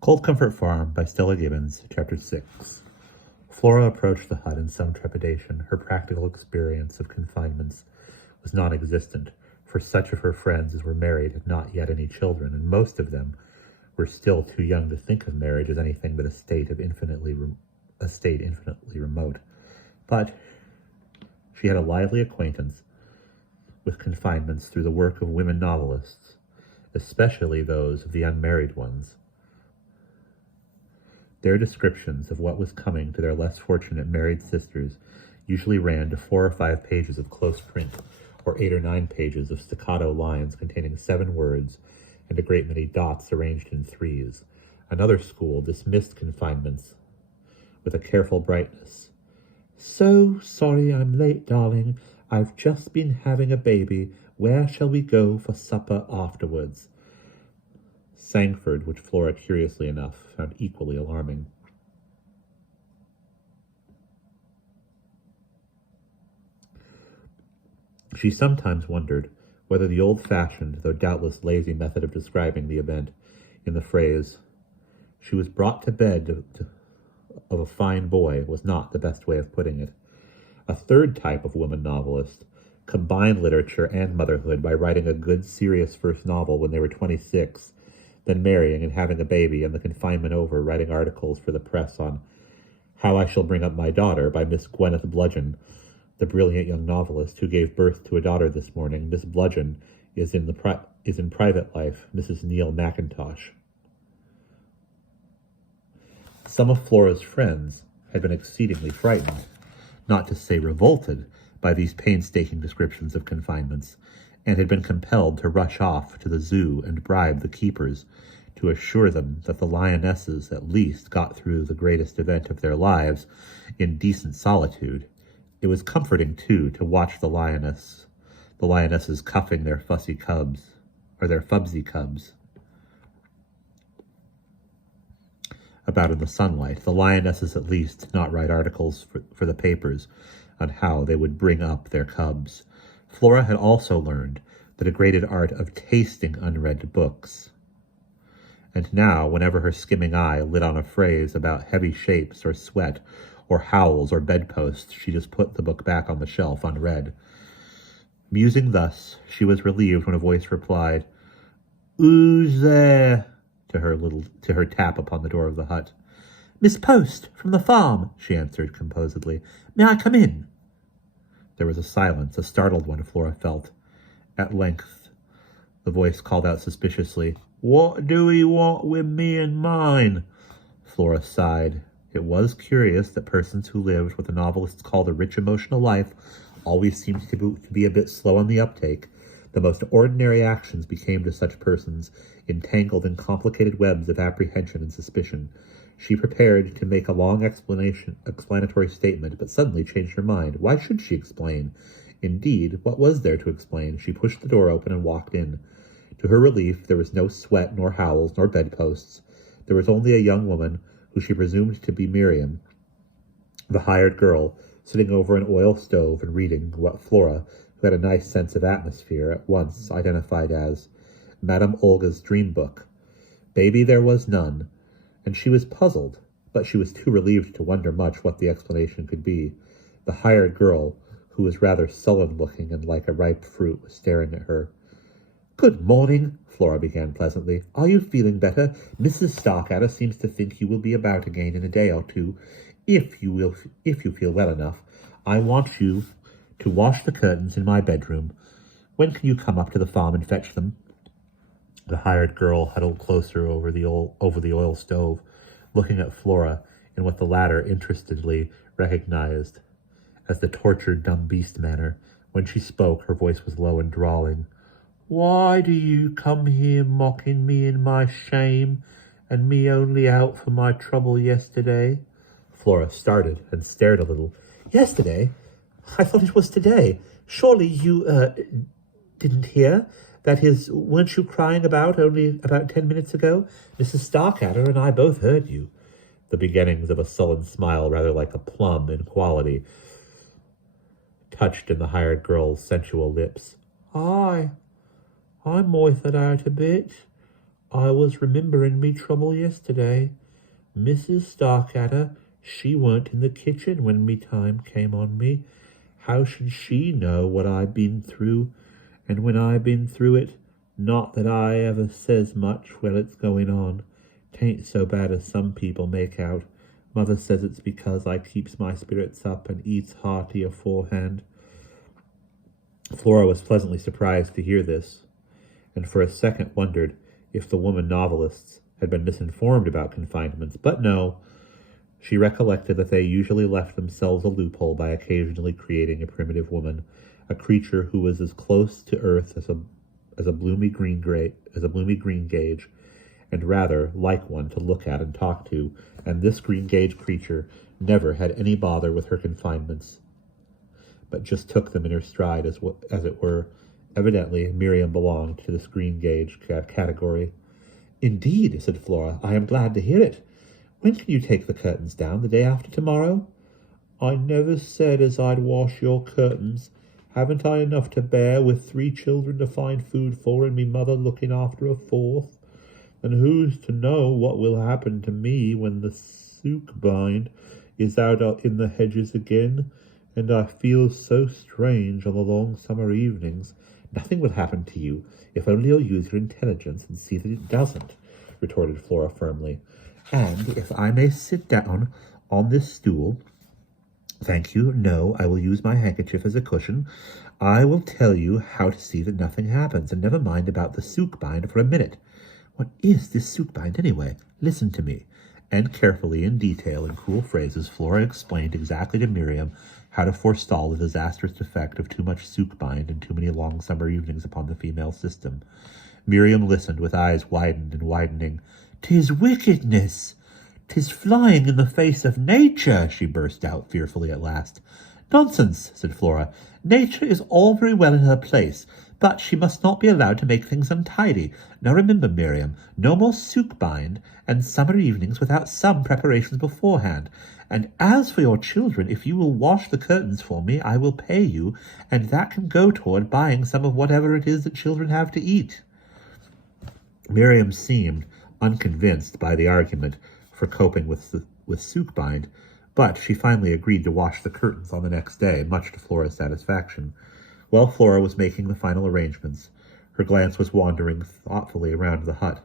Cold Comfort Farm by Stella Gibbons, Chapter 6. Flora approached the hut in some trepidation. Her practical experience of confinements was non-existent, for such of her friends as were married had not yet any children, and most of them were still too young to think of marriage as anything but a state infinitely remote. But she had a lively acquaintance with confinements through the work of women novelists, especially those of the unmarried ones. Their descriptions of what was coming to their less fortunate married sisters usually ran to 4 or 5 pages of close print, or 8 or 9 pages of staccato lines containing 7 words and a great many dots arranged in threes. Another school dismissed confinements with a careful brightness. "So sorry I'm late, darling. I've just been having a baby. Where shall we go for supper afterwards?" Sangford, which Flora, curiously enough, found equally alarming. She sometimes wondered whether the old-fashioned, though doubtless lazy method of describing the event in the phrase, "she was brought to bed of a fine boy," was not the best way of putting it. A third type of woman novelist combined literature and motherhood by writing a good, serious first novel when they were 26, then marrying and having a baby, and the confinement over, writing articles for the press on How I Shall Bring Up My Daughter by Miss Gwyneth Bludgeon, the brilliant young novelist who gave birth to a daughter this morning. Miss Bludgeon is in private life Mrs. Neil Mackintosh. Some of Flora's friends had been exceedingly frightened, not to say revolted, by these painstaking descriptions of confinements, and had been compelled to rush off to the zoo and bribe the keepers to assure them that the lionesses at least got through the greatest event of their lives in decent solitude. It was comforting, too, to watch the lionesses cuffing their fubsy cubs about in the sunlight. The lionesses at least did not write articles for the papers on how they would bring up their cubs. Flora had also learned the degraded art of tasting unread books. And now, whenever her skimming eye lit on a phrase about heavy shapes or sweat or howls or bedposts, she just put the book back on the shelf unread. Musing thus, she was relieved when a voice replied, "Who's there?" to her tap upon the door of the hut. "Miss Post, from the farm," she answered composedly. "May I come in?" There was a silence, a startled one, Flora felt. At length, the voice called out suspiciously, "What do he want with me and mine?" Flora sighed. It was curious that persons who lived what the novelists called a rich emotional life always seemed to be a bit slow on the uptake. The most ordinary actions became to such persons entangled in complicated webs of apprehension and suspicion. She prepared to make a long explanatory statement, but suddenly changed her mind. Why should she explain? Indeed, what was there to explain? She pushed the door open and walked in. To her relief, there was no sweat, nor howls, nor bedposts. There was only a young woman, who she presumed to be Miriam, the hired girl, sitting over an oil stove and reading what Flora, who had a nice sense of atmosphere, at once identified as Madame Olga's dream book. Baby there was none, and she was puzzled, but she was too relieved to wonder much what the explanation could be. The hired girl, who was rather sullen-looking and like a ripe fruit, was staring at her. "Good morning," Flora began pleasantly. "Are you feeling better? Mrs. Starkadder seems to think you will be about again in a day or two, if you feel well enough. I want you to wash the curtains in my bedroom. When can you come up to the farm and fetch them?" The hired girl huddled closer over the oil stove, looking at Flora in what the latter interestedly recognized as the tortured dumb beast manner. When she spoke, her voice was low and drawling. "Why do you come here mocking me in my shame, and me only out for my trouble yesterday?" Flora started and stared a little. "Yesterday? I thought it was today. Surely you, didn't hear? That is, weren't you crying only about 10 minutes ago? Mrs. Starkadder and I both heard you." The beginnings of a sullen smile, rather like a plum in quality, touched in the hired girl's sensual lips. I'm moithered out a bit. I was remembering me trouble yesterday. Mrs. Starkadder, she weren't in the kitchen when me time came on me. How should she know what I've been through? And when I been through it, not that I ever says much while it's going on. 'Tain't so bad as some people make out. Mother says it's because I keeps my spirits up and eats hearty aforehand. Flora was pleasantly surprised to hear this, and for a second wondered if the woman novelists had been misinformed about confinements, but no. She recollected that they usually left themselves a loophole by occasionally creating a primitive woman, a creature who was as close to earth as a bloomy green gauge, and rather like one to look at and talk to, and this green gauge creature never had any bother with her confinements, but just took them in her stride as it were. Evidently, Miriam belonged to this green gauge category. Indeed, said Flora, I am glad to hear it. When can you take the curtains down? The day after tomorrow? I never said as I'd wash your curtains. Haven't I enough to bear with 3 children to find food for and me mother looking after a 4th? And who's to know what will happen to me when the sook-bind is out in the hedges again, and I feel so strange on the long summer evenings. Nothing will happen to you, if only you'll use your intelligence and see that it doesn't, retorted Flora firmly. And if I may sit down on this stool— Thank you, no, I will use my handkerchief as a cushion. I will tell you how to see that nothing happens, and never mind about the sook-bind for a minute. What is this sook-bind anyway? Listen to me. And carefully, in detail, in cool phrases, Flora explained exactly to Miriam how to forestall the disastrous effect of too much sook-bind and too many long summer evenings upon the female system. Miriam listened with eyes widened and widening. "'Tis wickedness! 'Tis flying in the face of nature!" she burst out fearfully at last. "Nonsense," said Flora. "Nature is all very well in her place, but she must not be allowed to make things untidy. Now remember, Miriam, no more sook-bind and summer evenings without some preparations beforehand. And as for your children, if you will wash the curtains for me, I will pay you, and that can go toward buying some of whatever it is that children have to eat." Miriam seemed unconvinced by the argument for coping with sook-bind, but she finally agreed to wash the curtains on the next day, much to Flora's satisfaction. While Flora was making the final arrangements, her glance was wandering thoughtfully around the hut.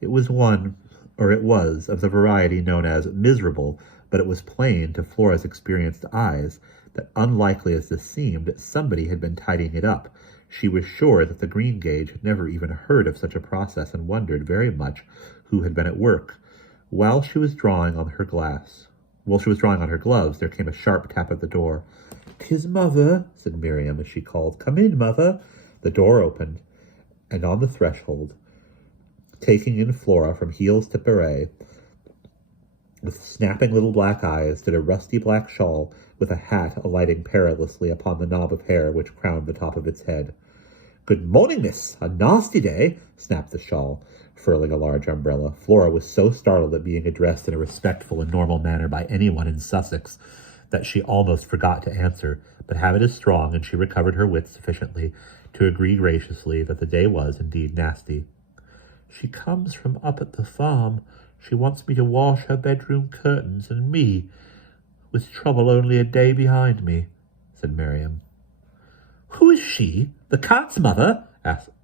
It was of the variety known as miserable, but it was plain to Flora's experienced eyes that, unlikely as this seemed, somebody had been tidying it up. She was sure that the green gauge had never even heard of such a process, and wondered very much who had been at work. While she was drawing on her gloves, there came a sharp tap at the door. "'Tis Mother," said Miriam as she called. "Come in, Mother." The door opened, and on the threshold, taking in Flora from heels to beret, with snapping little black eyes, stood a rusty black shawl with a hat alighting perilously upon the knob of hair which crowned the top of its head. "Good morning, miss. A nasty day," snapped the shawl, furling a large umbrella. Flora was so startled at being addressed in a respectful and normal manner by anyone in Sussex that she almost forgot to answer, but habit is strong, and she recovered her wits sufficiently to agree graciously that the day was indeed nasty. "She comes from up at the farm. She wants me to wash her bedroom curtains, and me, with trouble only a day behind me," said Miriam. "Who is she? The cat's mother?"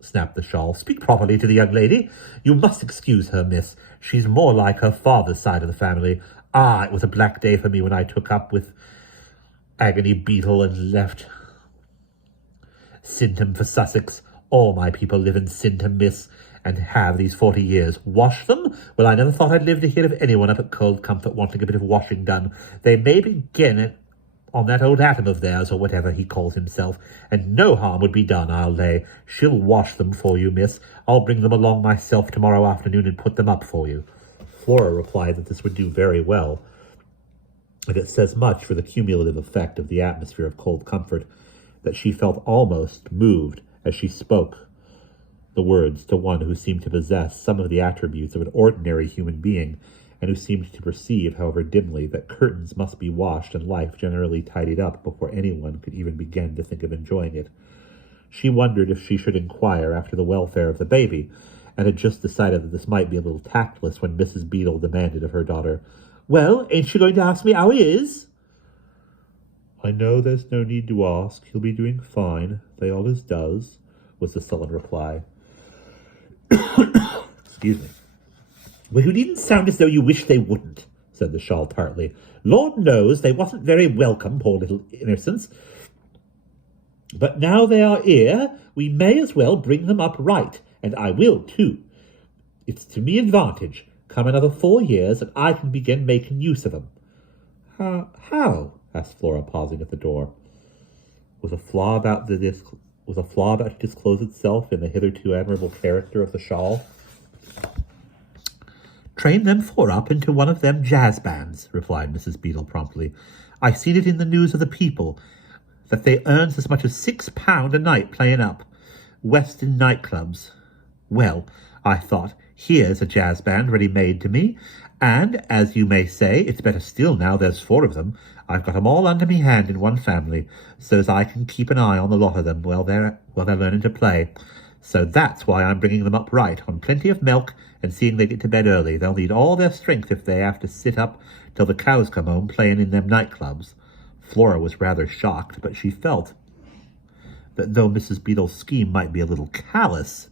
snapped the shawl. "Speak properly to the young lady. You must excuse her, miss. She's more like her father's side of the family. It was a black day for me when I took up with Agony Beetle and left Sinton for Sussex. All my people live in Sinton, miss, and have these 40 years. Wash them? Well, I never thought I'd live to hear of anyone up at Cold Comfort wanting a bit of washing done. They may begin it on that old atom of theirs, or whatever he calls himself, and no harm would be done, I'll lay. She'll wash them for you, miss. I'll bring them along myself tomorrow afternoon and put them up for you." Flora replied that this would do very well, and it says much for the cumulative effect of the atmosphere of Cold Comfort that she felt almost moved as she spoke the words to one who seemed to possess some of the attributes of an ordinary human being, and who seemed to perceive, however dimly, that curtains must be washed and life generally tidied up before anyone could even begin to think of enjoying it. She wondered if she should inquire after the welfare of the baby, and had just decided that this might be a little tactless when Mrs. Beadle demanded of her daughter, "Well, ain't you going to ask me how he is?" "I know there's no need to ask. He'll be doing fine. They always does," was the sullen reply. Excuse me. "Well, you needn't sound as though you wish they wouldn't," said the shawl tartly. "Lord knows they wasn't very welcome, poor little innocents. But now they are here, we may as well bring them up right, and I will, too. It's to me advantage. Come another 4 years, and I can begin making use of them." How? Asked Flora, pausing at the door. Was a flaw about to disclose itself in the hitherto admirable character of the shawl? "Train them 4 up into one of them jazz bands," replied Mrs. Beadle promptly. "I seen it in the news of the People that they earns as much as £6 a night playing up Western nightclubs. Well, I thought, here's a jazz band ready-made to me, and, as you may say, it's better still now there's 4 of them. I've got 'em all under me hand in one family, so's I can keep an eye on the lot of them while they're learning to play. So that's why I'm bringing them up right, on plenty of milk, and seeing they get to bed early. They'll need all their strength if they have to sit up till the cows come home playing in them nightclubs." Flora was rather shocked, but she felt that though Mrs. Beadle's scheme might be a little callous,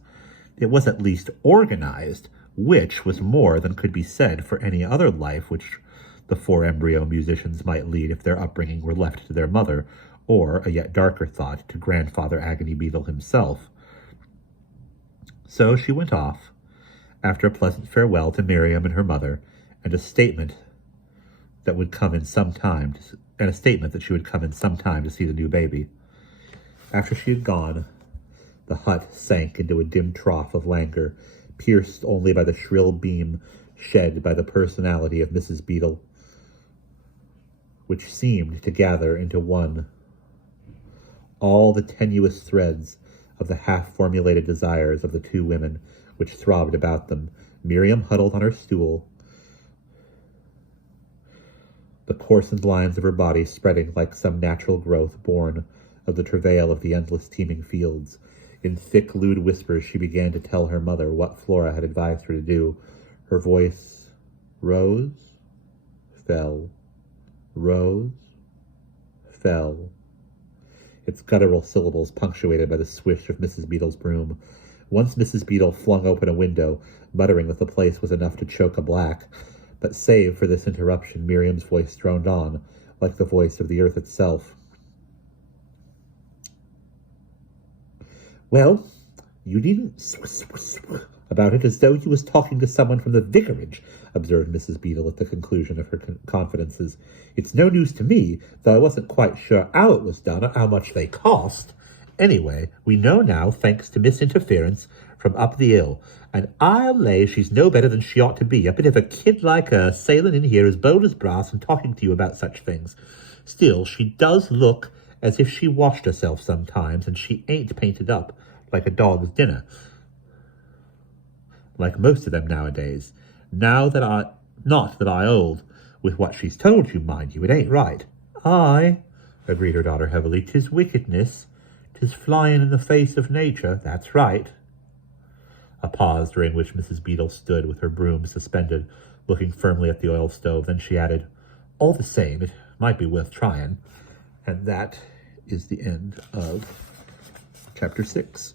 it was at least organized, which was more than could be said for any other life which the 4 embryo musicians might lead if their upbringing were left to their mother, or, a yet darker thought, to Grandfather Agony Beadle himself. So she went off, after a pleasant farewell to Miriam and her mother, and a statement that would come in some time, that she would come in some time to see the new baby. After she had gone, the hut sank into a dim trough of languor, pierced only by the shrill beam shed by the personality of Mrs. Beadle, which seemed to gather into one all the tenuous threads of the half-formulated desires of the 2 women which throbbed about them. Miriam huddled on her stool, the coarsened lines of her body spreading like some natural growth born of the travail of the endless teeming fields. In thick, lewd whispers she began to tell her mother what Flora had advised her to do. Her voice rose, fell, rose, fell, its guttural syllables punctuated by the swish of Mrs. Beadle's broom. Once Mrs. Beadle flung open a window, muttering that the place was enough to choke a black. But save for this interruption, Miriam's voice droned on, like the voice of the earth itself. "Well, you needn't about it as though you was talking to someone from the vicarage," observed Mrs. Beadle at the conclusion of her confidences. "It's no news to me, though I wasn't quite sure how it was done or how much they cost. Anyway, we know now, thanks to misinterference from up the hill, and I'll lay she's no better than she ought to be, a bit of a kid like her, sailing in here as bold as brass and talking to you about such things. Still, she does look as if she washed herself sometimes, and she ain't painted up like a dog's dinner, like most of them nowadays. Not that I hold with what she's told you, mind you, it ain't right." "Aye," agreed her daughter heavily, "'tis wickedness, 'tis flying in the face of nature, that's right." A pause, during which Mrs. Beadle stood with her broom suspended, looking firmly at the oil stove. Then she added, "All the same, it might be worth trying." And that is the end of Chapter 6.